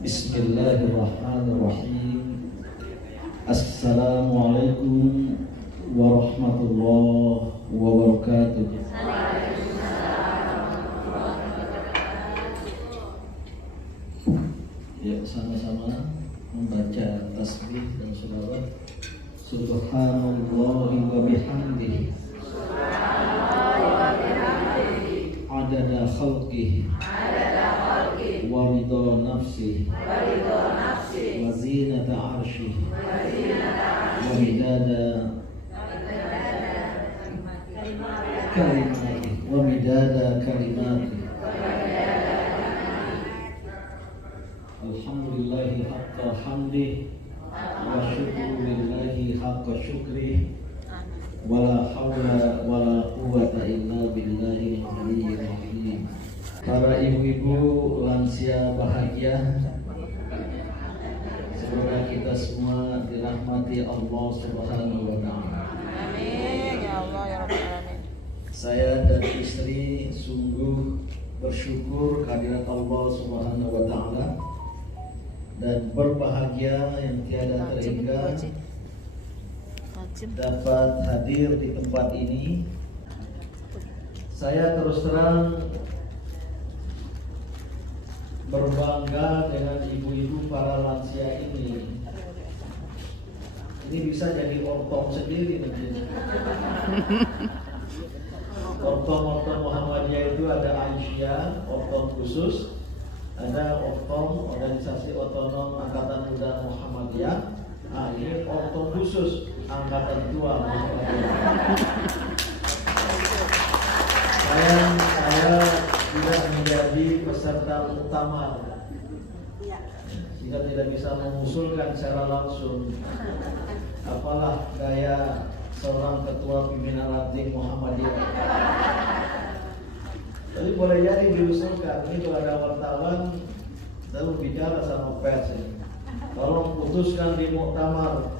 Bismillahirrahmanirrahim. Assalamualaikum warahmatullahi wabarakatuh. Ya, sama-sama membaca tasbih dan sholawat. Subhanallah wa bihamdihi adada khalqihi wa ridha nafsihi wa zinata arshihi wa midada kalimati Alhamdulillahi haqqa hamdihi wa syukrillahi haqqa syukrihi wala hawla wala quwwata illa billahil aliyyil azim. Para ibu-ibu lansia bahagia, semoga kita semua dirahmati Allah Subhanahu wa taala. Amin ya Allah ya Rabbal alamin. Saya dan istri sungguh bersyukur kehadirat Allah Subhanahu wa taala dan berbahagia yang tiada terhingga dapat hadir di tempat ini. Saya terus terang berbangga dengan ibu-ibu para lansia ini. Ini bisa jadi ortom sendiri mungkin. Ortom Muhammadiyah itu ada Aisyah, ortom khusus, ada ortom organisasi otonom Angkatan Muda Muhammadiyah. Nah, ini ortom khusus Angkatan Tua Muhammadiyah. Saya tidak menjadi peserta muktamar, sehingga tidak bisa mengusulkan secara langsung. Apalah gaya seorang ketua pimpinan ranting Muhammadiyah. Tapi boleh jadi diusulkan. Ini kalau ada wartawan lalu bicara sama pers ini, tolong putuskan di muktamar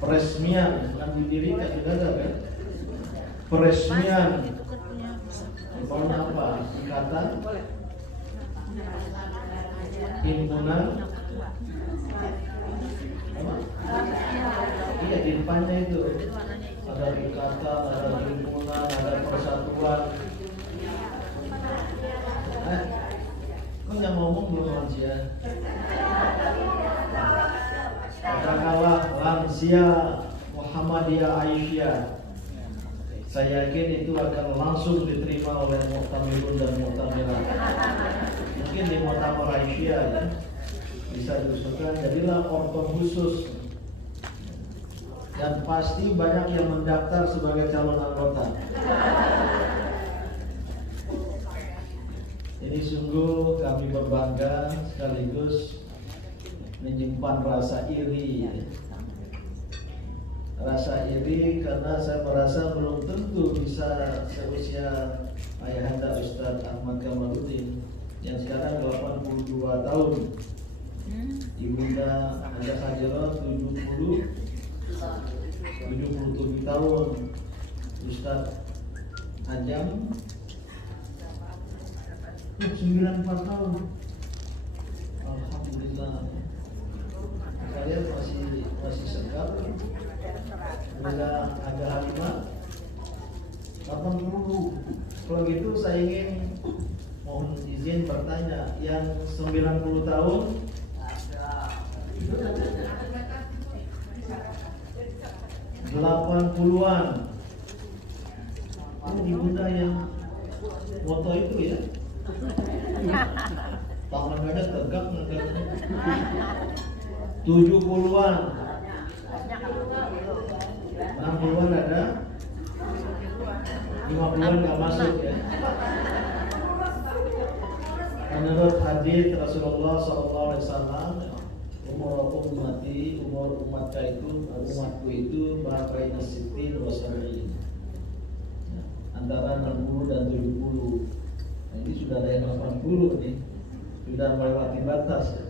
peresmian, kan didirikan juga ada kan? Peresmian pokoknya apa? Ikatan himpunan apa? Iya, di depannya itu ada ikatan, ada himpunan, ada persatuan. Kok yang ngomong belum lansia? Katakanlah lansia Muhammadiyah Aisyah. Saya yakin itu akan langsung diterima oleh muktamirun dan muktamirat. Mungkin di muktamar Aisyah ya, bisa diusulkan jadilah ortom khusus. Dan pasti banyak yang mendaftar sebagai calon anggota. Ini sungguh kami berbangga sekaligus menyimpan rasa iri. Rasa iri karena saya merasa belum tentu bisa seusia Ayahanda Ustadz Ahmad Kamaludin yang sekarang 82 tahun. Ibunda Haja Hajarot 77 tahun. Ustadz Ajam 94 tahun. Alhamdulillah. Saya masih segar. Ada Halimah 80. Kalau gitu saya ingin mohon izin bertanya, yang 90 tahun 80-an. Oh, ibunda yang foto itu ya. Tangan ada tegak negara. 70-an. 60-an ada. 50-an nggak masuk ya. Menurut hadis Rasulullah SAW, umur umatku itu bahagia sitin wasabiin, antara 60 dan 70. Nah, ini sudah ada yang 80 nih, sudah melewati batas.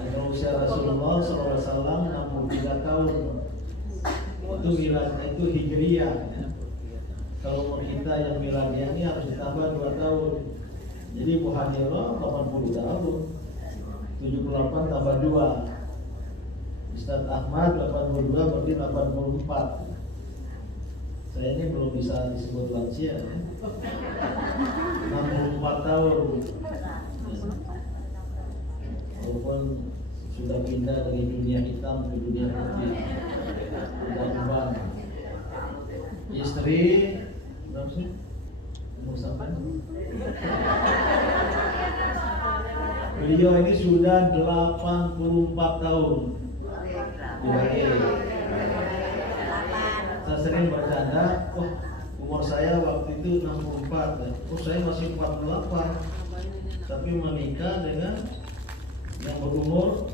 Nah, usia Rasulullah SAW 63 tahun. Itu hijriyah. Kalau umur kita yang miladiah ini harus ditambah 2 tahun. Jadi Bu Haniro 80 tahun, 78 tambah 2. Ustaz Ahmad 82 berarti 84. Saya ini belum bisa disebut lansia ya. 64 tahun. Walaupun sudah pindah dari dunia hitam ke dunia putih. Sudah ubah. Istri berapa sih? Umur sampai? Beliau ini sudah 84 tahun. Saya sering bercanda, umur saya waktu itu 64, saya masih 48, tapi menikah dengan yang berumur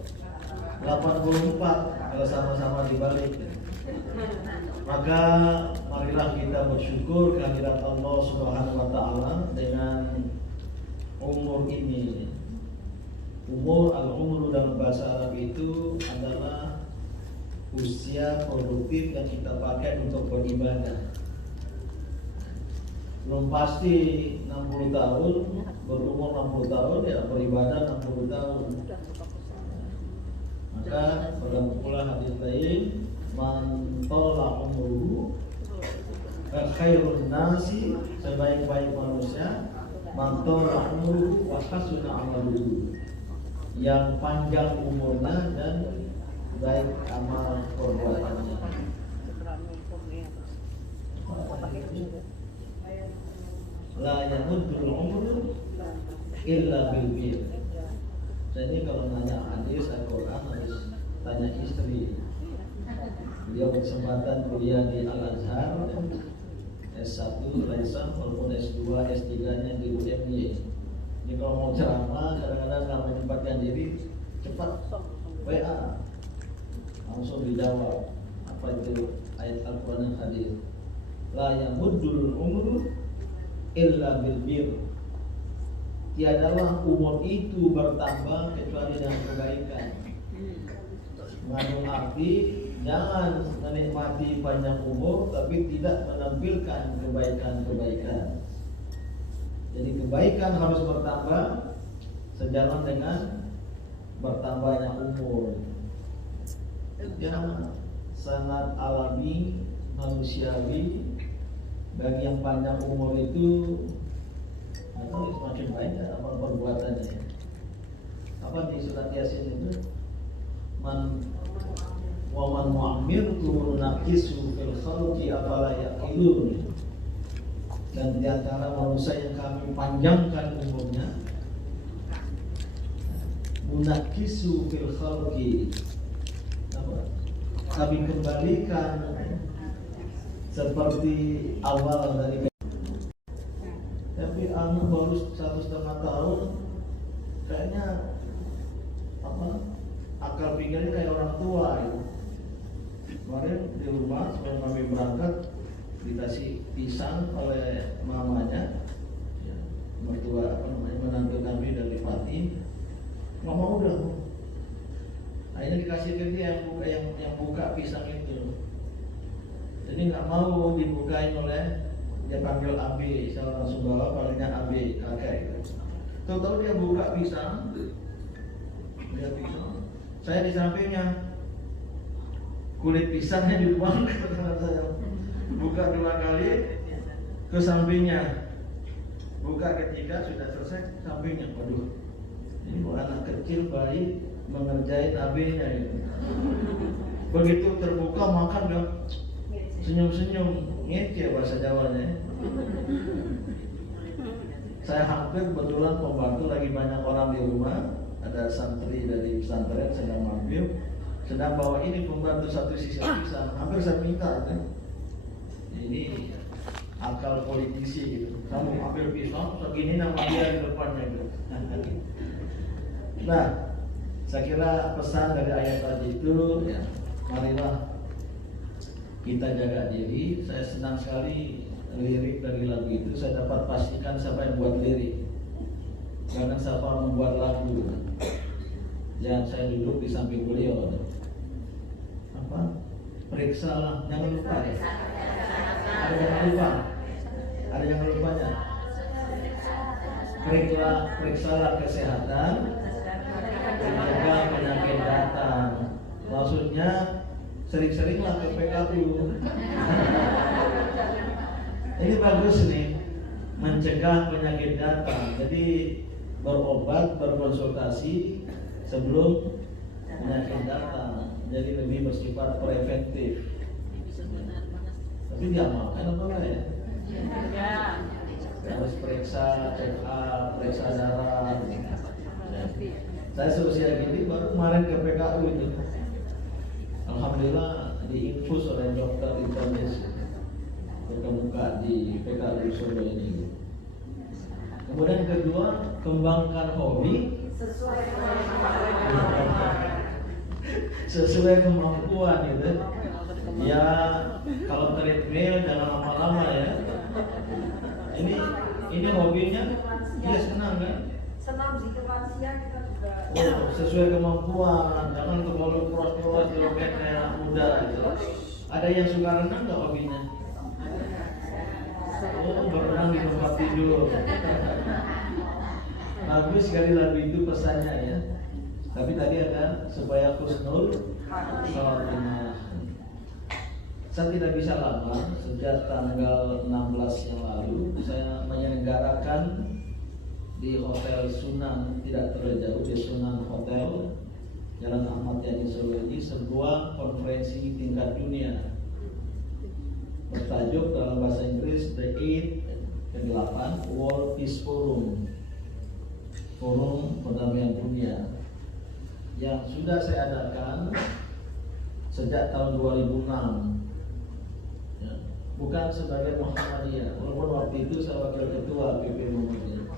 84 kalau sama-sama dibalik. Maka marilah kita bersyukur kehadirat Allah Subhanahu wa taala dengan umur ini. Umur al-umru dalam bahasa Arab itu adalah usia produktif yang kita pakai untuk beribadah. Belum pasti 60 tahun, berumur 60 tahun ya beribadah 60 tahun. Maka pada pula hadis lain, man tola umruhu khairun nasi, sebaik-baik manusia, man tola umruhu wa hasuna amaluhu, yang panjang umurnya dan baik amal perbuatannya. La yamuddul umru illa bil bir. Jadi kalau nanya hadis Al-Quran harus tanya istri. Beliau berkesempatan kuliah di Al-Azhar, S1 Laisam, walaupun S2, S3-nya di UMY. Ini kalau mau ceramah kadang-kadang nggak menyempatkan diri, cepat WA langsung dijawab apa itu ayat Al-Quran dan hadis. La yamuddul umru illa bil bir. Tiadalah umur itu bertambah kecuali dengan kebaikan. Mengandung arti jangan menikmati panjang umur tapi tidak menampilkan kebaikan-kebaikan. Jadi kebaikan harus bertambah sejalan dengan bertambahnya umur. Yang sangat alami, manusiawi. Bagi yang panjang umur itu atau semakin banyak amal perbuatannya. Apa di surat Yasin itu? Man wa man mu'ammirtu naqisu fil khalqi afala yaqilun. Dan di antara manusia yang kami panjangkan umurnya, munaqisu fil khalqi, kami kembalikan seperti awal dari. Tapi anak baru 1,5 tahun, kayaknya akal pikirnya kayak orang tua itu. Kemarin di rumah sebelum kami berangkat dikasih pisang oleh mamanya, ya, mertua menantu kami dari Pati, nggak mau udah. Akhirnya dikasih ke dia yang buka pisang itu. Jadi nggak mau dibukain oleh, dia panggil AB, saya langsung bawa palingnya AB kakek gitu. Tahu-tahu dia buka pisang, saya di sampingnya, kulit pisangnya di depan saya. Buka 2 kali ke sampingnya, buka ketiga sudah selesai sampingnya. Waduh, ini anak kecil bayi mengerjain AB-nya gitu. Begitu terbuka makan dia senyum-senyum, ngece bahasa Jawanya. Saya hampir kebetulan pembantu lagi banyak orang di rumah, ada santri dari pesantren sedang mampir, sedang bawa ini pembantu satu sisi pisang, hampir saya minta kan. Ini akal politisi gitu. Kamu ambil pisang, segini nama dia di depannya gitu. Nah, saya kira pesan dari ayat tadi itu, ya, marilah kita jaga diri. Saya senang sekali lirik dari lagu itu. Saya dapat pastikan siapa yang buat lirik, karena siapa membuat lagu. Dan saya duduk di samping beliau. Periksalah, jangan lupa ya. Jangan lupa. Ada yang lupanya? Periksalah kesehatan, mencegah penyakit datang. Maksudnya sering-seringlah ke PKU. Ini bagus nih, mencegah penyakit datang. Jadi berobat, berkonsultasi sebelum penyakit datang. Jadi lebih bersifat preventif. Tapi diamalkan apa enggak ya? Harus periksa, check up, periksa darah. Saya seusia gini baru kemarin ke PKU itu. Alhamdulillah diinfus oleh dokter internis terkemuka di PKU Solo ini. Kemudian kedua, kembangkan hobi sesuai kemampuan gitu. Ya kalau treadmill jangan lama-lama ya. Ini hobinya dia senang kan? Senang sih, ke lansia kita juga. Oh, sesuai kemampuan, jangan terlalu keras-keras joget kayak anak muda gitu. Ada yang suka renang nggak hobinya? Oh, berenang di tempat tidur. Bagus sekali lagu itu pesannya ya. Tapi tadi ada supaya husnul khotimah. Saya tidak bisa lama, sejak tanggal 16 yang lalu saya menyelenggarakan di Hotel Sunan, tidak terlalu jauh, di Sunan Hotel Jalan Ahmad Yani Solo ini sebuah konferensi tingkat dunia bertajuk dalam bahasa Inggris The 8 World Peace Forum, Forum Perdamaian Dunia, yang sudah saya adakan sejak tahun 2006. Bukan sebagai Muhammadiyah, walaupun waktu itu saya wakil ketua PP Muhammadiyah,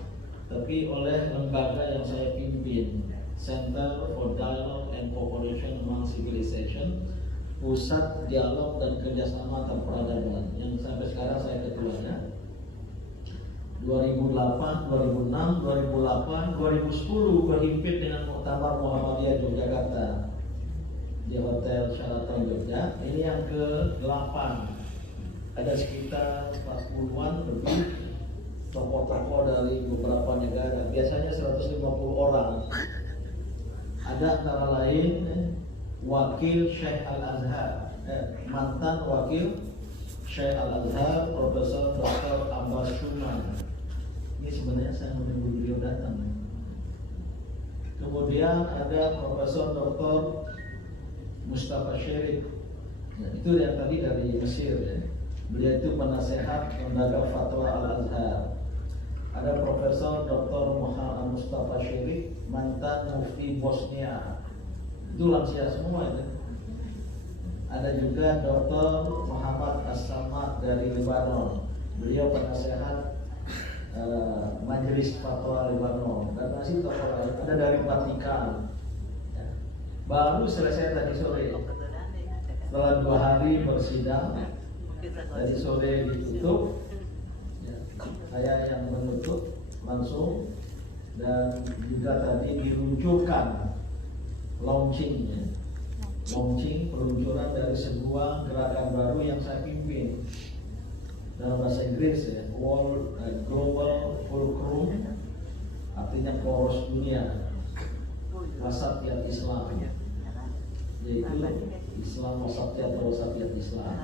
tapi oleh lembaga yang saya pimpin, Center for Dialogue and Cooperation Among Civilization, Pusat Dialog dan Kerjasama Antar Peradaban, yang sampai sekarang saya ketuanya. 2008, 2006, 2008, 2010 berhimpit dengan Muktamar Muhammadiyah Yogyakarta di Hotel Sheraton Jogja. Ini yang ke-8. Ada sekitar 40-an lebih tokoh-tokoh dari beberapa negara, biasanya 150 orang. Ada antara lain Wakil Syekh Al-Azhar, mantan Wakil Syekh Al-Azhar, Profesor Dr. Abbas Shuman. Ini sebenarnya saya menunggu beliau datang. Kemudian ada Profesor Dr. Mustafa Syerik. Itu yang tadi dari Mesir ya. Beliau itu penasehat lembaga fatwa Al-Azhar. Ada Profesor Dr. Muhammad Mustafa Syerik, mantan Mufti Bosnia. Itu lansia semua itu. Ada juga Dr. Muhammad As-Samad dari Lebanon. Beliau penasehat Majelis Fatwa Lebanon. Dan masih tokoh lain. Ada dari Vatikan. Baru selesai tadi sore. Setelah 2 hari bersidang, tadi sore ditutup, saya yang menutup langsung, dan juga tadi diluncurkan launching peluncuran dari sebuah gerakan baru yang saya pimpin dalam bahasa Inggris ya, World Global Fulcrum, artinya poros dunia wasatiyat Islam, yaitu Islam wasatiyat atau wasatiyat Islam.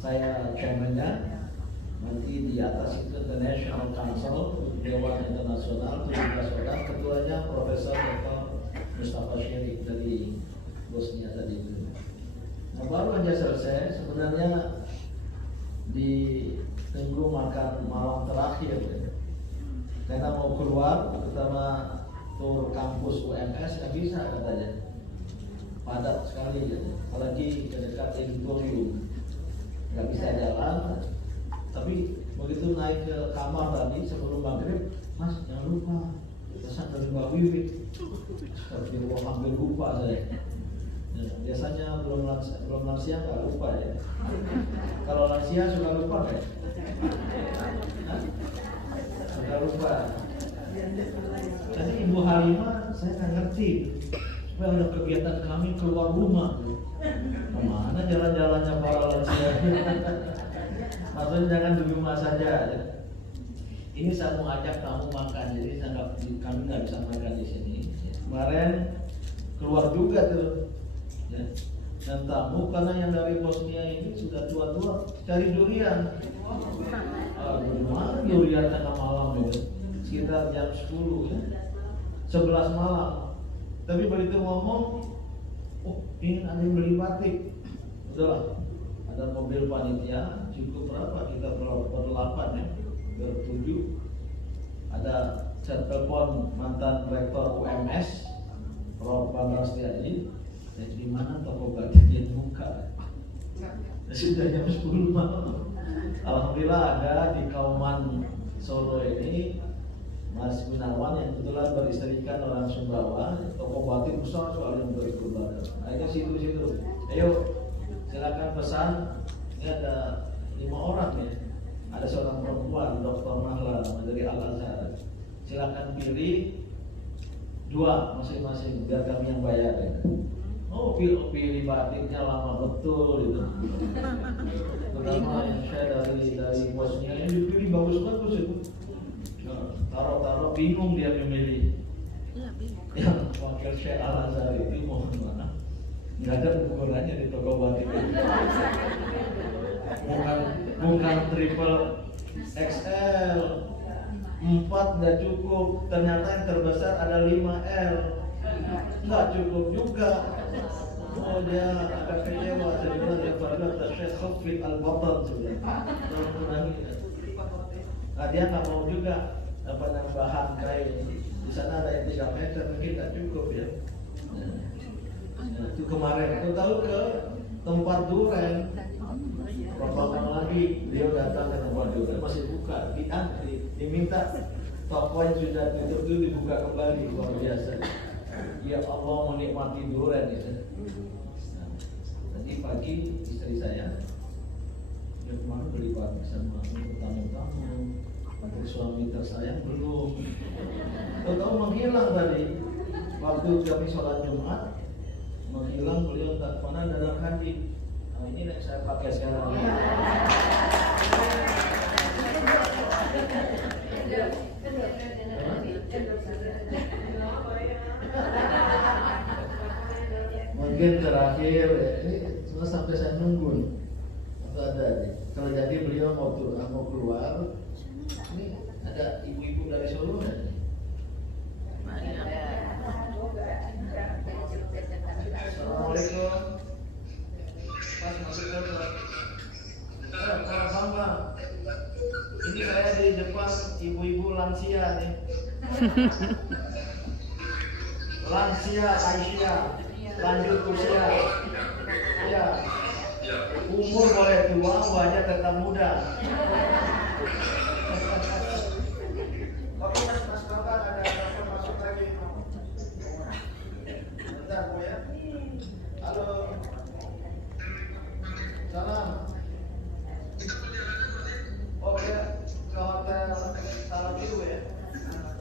Saya chairman-nya, nanti di atas itu International Council, Dewan Internasional, 17 orang, ketuanya Profesor Dr. Mustafa Syerik dari Bosnia tadi itu. Nah, baru aja selesai, sebenarnya ditunggu makan malam terakhir ya. Karena mau keluar, pertama tur kampus UMS, nggak bisa katanya, padat sekali ya. Apalagi ke dekat editorium, nggak bisa jalan. Tapi begitu naik ke kamar tadi sebelum maghrib, Mas jangan lupa pesan dari Mbak Wiwit. Astagfirullah, hampir lupa saya. Ya, biasanya belum lansia nggak lupa ya. Kalau lansia suka lupa nggak? Suka lupa. Jadi Ibu Halimah saya nggak ngerti. Supaya ada kegiatan kami keluar rumah. Kemana jalan-jalannya para lansia? Maksudnya jangan di rumah saja ya. Ini saya mau ajak tamu makan, jadi kami nggak bisa makan di sini. Kemarin keluar juga tuh, ya. Dan tamu karena yang dari Bosnia ini sudah tua-tua cari durian. Gimana durian tengah malam itu? Sekitar jam 10 ya, 11 malam. Tapi begitu ngomong, oh ini ada yang beli batik. Udahlah, ada mobil panitia, cukup berapa? Kita berdelapan ya, bertujuh. Ada saya telepon mantan rektor UMS, Prof. Bambang Setiaji. Di mana toko batik yang buka? Sudah jam 10 malam. Alhamdulillah ada di Kauman Solo ini Mas Gunawan yang kebetulan beristrikan orang Sumbawa, toko batik besar soalnya untuk ikut batik. Ayo situ. Ayo silakan pesan. Ini ada 5 orang ya. Ada seorang perempuan, Dr. Mahla dari Al Azhar. Silakan pilih 2 masing-masing biar kami yang bayar ya. Oh pilih batiknya lama betul itu. Pertama yang saya dari Bosnia ini dipilih bagus itu. Taruh bingung dia memilih. Yang wakil Syekh Al Azhar itu mohon maaf nggak ada ukurannya di toko batik. Bukan triple XL, 4 nggak cukup. Ternyata yang terbesar ada 5L, nggak cukup juga. Oh dia agak kecewa sebenarnya daripada Syekh Khafid Al-Batan sudah. Nah dia nggak mau juga penambahan kain. Di sana ada yang 3 meter mungkin nggak cukup ya. Nah, itu kemarin aku tahu ke tempat duren. Beberapa lagi beliau datang ke tempat duren masih buka, diantri, diminta toko yang sudah tutup itu dibuka kembali. Luar biasa. Ya Allah menikmati duren itu. Tadi pagi istri saya dia kemarin beli batik sama tamu-tamu. Suami tersayang belum. Tahu menghilang tadi. Waktu kami sholat Jumat menghilang, beliau tak mana dalam haji. Nah, ini yang saya pakai sekarang. Mungkin terakhir ini cuma sampai saya nunggu atau ada nih. Kalau jadi beliau mau keluar, ini ada ibu-ibu dari Solo kan? Assalamualaikum. Mas masuk ke Bambang. Ini saya di depan ibu-ibu lansia nih. Lansia Aisyah, lanjut usia. Ya. Umur boleh tua, wajah tetap muda. Oke mas Bambang ada masuk lagi. Bentar Bu ya. Halo. Salam. Oke, ke hotel Salafi ya.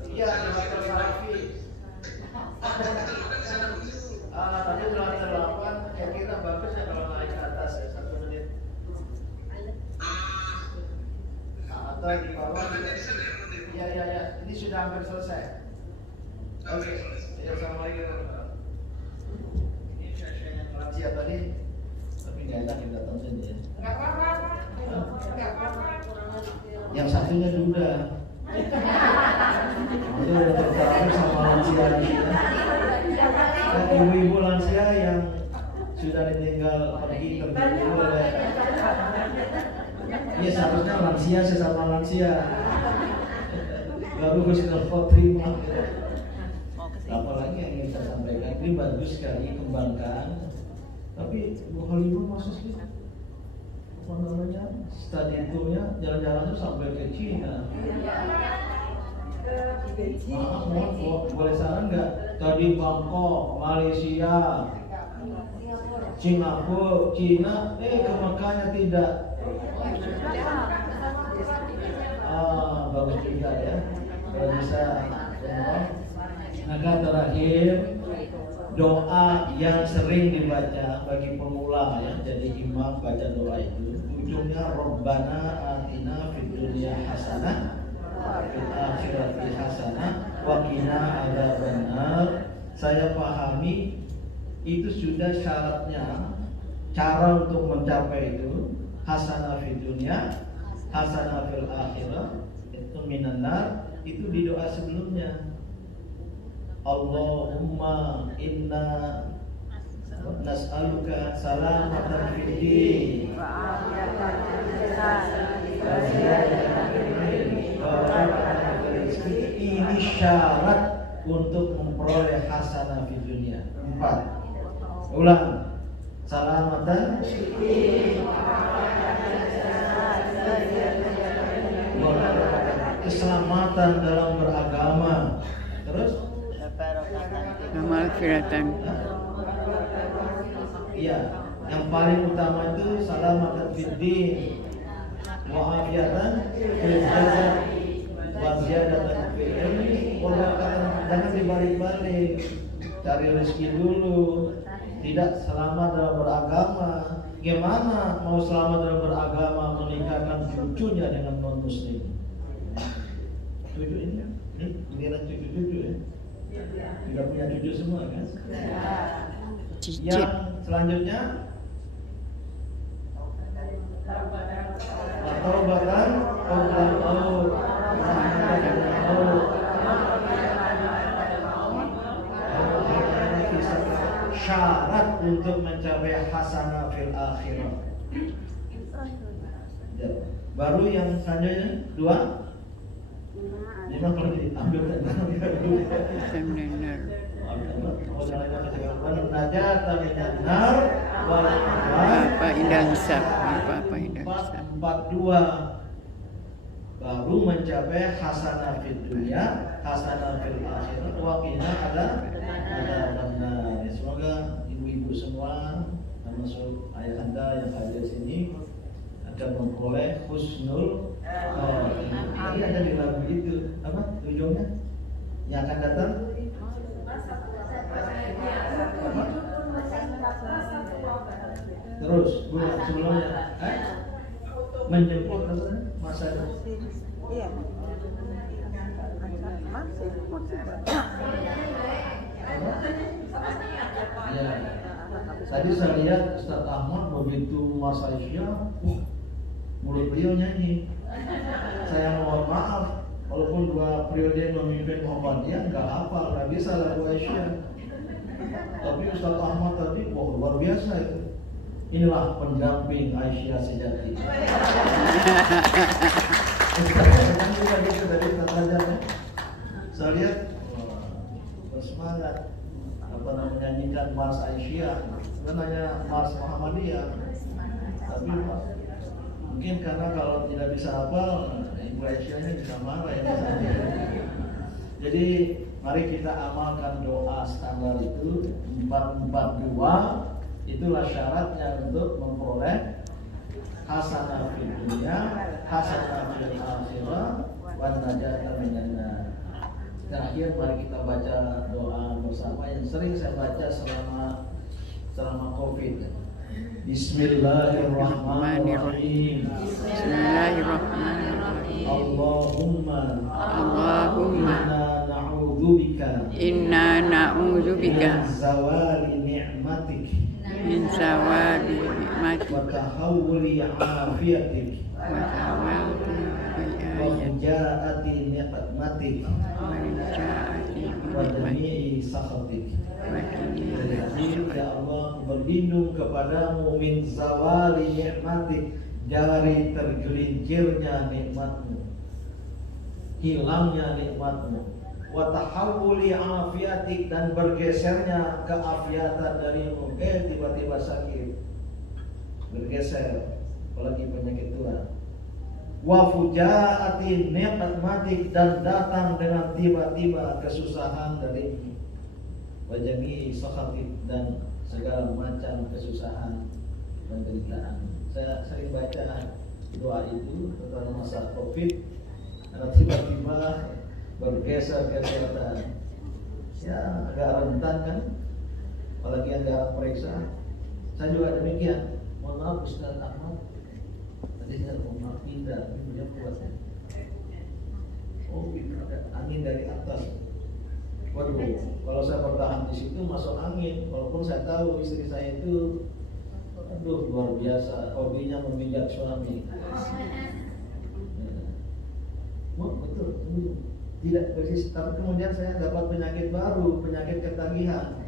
Iya di hotel Salafi. Tadi lantai 8, kira-kira bagus ya kalau naik ke atas ya 1 menit. Atau di bawah juga. Iya. Ini sudah hampir selesai. Oke. Ya, assalamualaikum. Ini saya yang lansia tadi, tapi nggak enak yang datang sini ya. Nggak apa-apa. Yang satunya duda. Itu udah tertarik sama lansia ini. Dan ibu-ibu lansia yang sudah ditinggal pergi tertidur oleh. Iya seharusnya lansia sesama lansia. Baru Gus terima. Apalagi yang ingin saya sampaikan ini bagus sekali kembangkan. Tapi Bu Khalifah masuk sih apa namanya stadion turnya jalan-jalannya sampai ke Cina. Maaf mohon boleh saran nggak? Tadi Bangkok, Malaysia, Singapura, Cina, ke Mekahnya tidak. Bagus juga ya. Kalau bisa maka terakhir doa yang sering dibaca bagi pemula ya, jadi imam baca doa itu ujungnya Rabbana atina fid dunya hasanah wa fil akhirati hasanah wa qina adzabannar. Saya pahami itu sudah syaratnya, cara untuk mencapai itu hasanah fid dunya hasanah fil akhirah itu minan nar. Itu di doa sebelumnya, Allahumma inna nas'aluka salamatan fid din wa afiyatan fil lisan wa ziyadatan fil ilmi wa barakatan fil rizqi. Ini syarat untuk memperoleh hasanah fid dunya. 4. Ulang. Salamatan fid din wa afiyatan fil lisan wa ziyadatan fil ilmi, keselamatan dalam beragama. Terus Maghfiratan. Iya, yang paling utama itu salamatan fid din wa afiyatan fil jasad wa ziyadatan fil ilmi wa barakatan. Jangan dibalik-balik. Cari rezeki dulu. Tidak selamat dalam beragama. Gimana mau selamat dalam beragama menikahkan cucunya dengan non muslim? Cucu ini giliran cucu-cucu ya. Tidak punya cucu semua kan? Yang selanjutnya atau bahkan syarat untuk mencapai hasanah fil akhirah. Baru yang selanjutnya 2 5 kalau diambil Bapak Indah Hisab. Bapak Indah Hisab. 42 baru mencapai hasanah fid dunya hasanah fil akhirah wa qina adzabannar. Semoga ibu-ibu semua termasuk ayah anda yang hadir sini akan memperoleh husnul khotimah. Tadi ada di lagu itu apa tujuannya yang akan datang? Terus bulan sebelumnya menjemput masa Iya. ya. Tadi saya lihat Ustaz Ahmad begitu masa Isya, mulut beliau nyanyi. Saya mohon maaf, walaupun 2 periode memimpin Muhammadiyah nggak hafal, nggak bisa lagu Aisyah. Tapi Ustaz Ahmad tadi, wah luar biasa itu. Inilah pendamping Aisyah sejati. Ustaz juga gitu dari Ustaz Rajab ya. Saya lihat bersemangat menyanyikan Mars Aisyah, bukan hanya Mars Muhammadiyah. Tapi mungkin karena kalau tidak bisa hafal, Ibu Aisyahnya bisa marah ya. Jadi mari kita amalkan doa standar itu 442. Itulah syaratnya untuk memperoleh hasanah fid dunya, hasanah fil akhirah, wan najata minan nar. Terakhir mari kita baca doa bersama yang sering saya baca selama Covid. Bismillahirrahmanirrahim. Bismillahirrahmanirrahim. Allahumma inna na'udzubika min zawali ni'matik wa tahawuli afiyatik wa hujaati niqmatik wa jami'i sakhatik. Ya Allah, berlindung kepadamu min zawali ni'matik, dari tergelincirnya nikmatmu, hilangnya nikmatmu, wa tahawuli afiatik, dan bergesernya keafiatan darimu. Tiba-tiba sakit, bergeser, apalagi penyakit tua. Wa fujaati niqmatik, dan datang dengan tiba-tiba kesusahan darimu. Wa jami'i sakhatik, dan segala macam kesusahan dan penderitaan. Saya sering baca doa itu tentang masa Covid, karena tiba-tiba bergeser-geser dan ya agak rentan kan, apalagi yang gak periksa. Saya juga demikian. Mohon maaf Ustaz Ahmad, Tadi saya mau pindah, tapi beliau kuat ya. Oh, ada angin dari atas. Waduh, kalau saya bertahan di situ masuk angin. Walaupun saya tahu istri saya itu, aduh luar biasa, hobinya memijat suami. Oh, betul. Tidak persis, tapi kemudian saya dapat penyakit baru, penyakit ketagihan.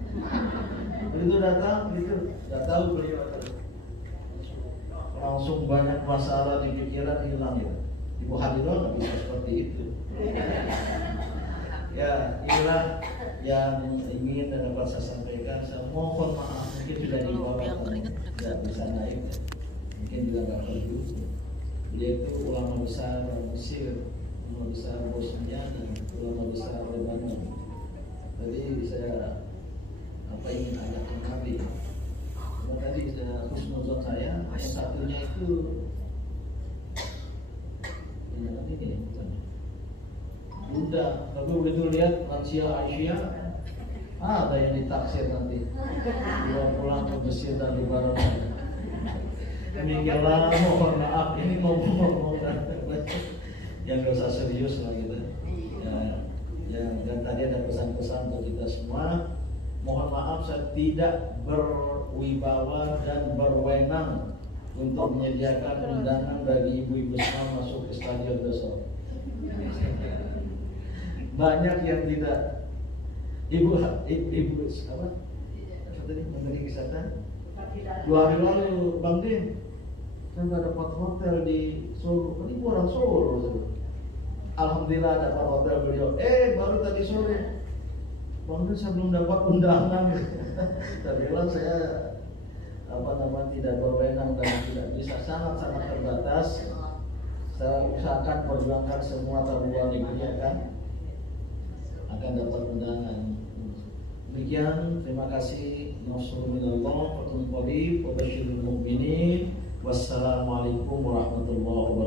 Begitu datang, itu nggak tahu beliau langsung banyak masalah di pikiran hilang ya. Ibu Hadiroh nggak bisa seperti itu. Ya, inilah yang ingin dan dapat saya sampaikan. Saya mohon maaf mungkin sudah di bawah tidak bisa naik, mungkin juga nggak perlu. Dia itu ulama besar Mesir, ulama besar Bosnia, dan ulama besar Lebanon. Jadi saya ingin ajak ke Nabi. Tadi husnuzon saya, yang satunya itu ini udah, tapi begitu lihat lansia Aisyah, ada yang ditaksir nanti dibawa pulang ke Mesir dan Lebanon. Demikianlah, mohon maaf ini ngomong-ngomong yang gak usah serius lah gitu. Dan tadi ada pesan-pesan untuk kita semua. Mohon maaf saya tidak berwibawa dan berwenang untuk menyediakan undangan bagi ibu-ibu semua masuk ke stadion besok. Banyak yang tidak. Ibu apa? Tadi Menteri Kesehatan 2 hari lalu Bang Din, saya nggak dapat hotel di Solo. Ini orang Solo. Alhamdulillah dapat hotel beliau. Baru tadi sore, Bang Din saya belum dapat undangan. Saya bilang saya tidak berwenang dan tidak bisa, sangat terbatas. Saya usahakan perjuangkan semua tabuan kan akan dapat undangan. Demikian, terima kasih. Nasrul minallah, fatul qarib, wa basyiril mu'minin. Wassalamualaikum warahmatullahi wabarakatuh.